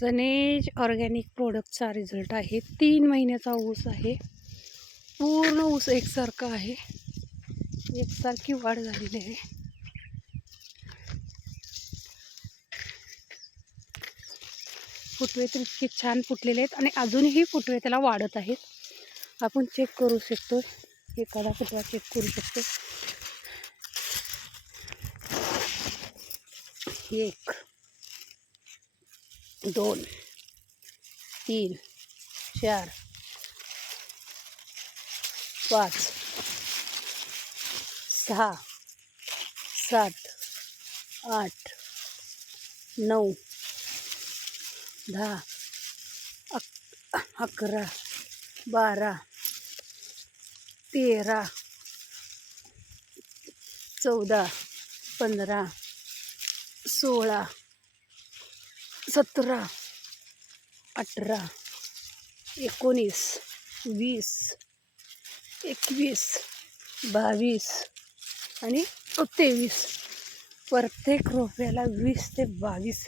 सनेज organic प्रोडक्टचा result आहे. तीन महिन्याचा ऊस आहे. पूर्ण ऊस एकसारखा आहे. एकसारखी वाढ झालेली आहे. फुटवे तर इतके छान फुटलेले आहेत आणि अजूनही फुटवे त्याला वाढत आहेत. आपण चेक करू शकतो. एखादा फुटवा चेक करू शकतो. एक. दोन तीन चार पाच सहा सात आठ नऊ दहा अक अकरा बारा तेरा चौदा पंधरा सोळा सतरा अठरा एकोणीस वीस एकवीस बावीस आणि तेवीस प्रत्येक रोप्याला वीस ते बावीस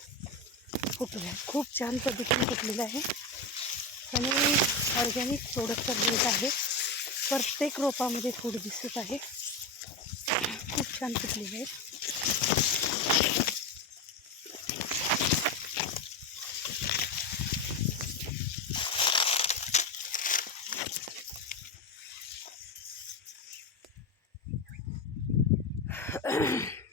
फुटले आहे खूप छान पद्धतीने फुटलेलं आहे. आणि ऑर्गॅनिक प्रोडक्ट चाललेलं आहे. प्रत्येक रोपामध्ये फूड दिसत आहे. खूप छान फुटलेले आहेत @웃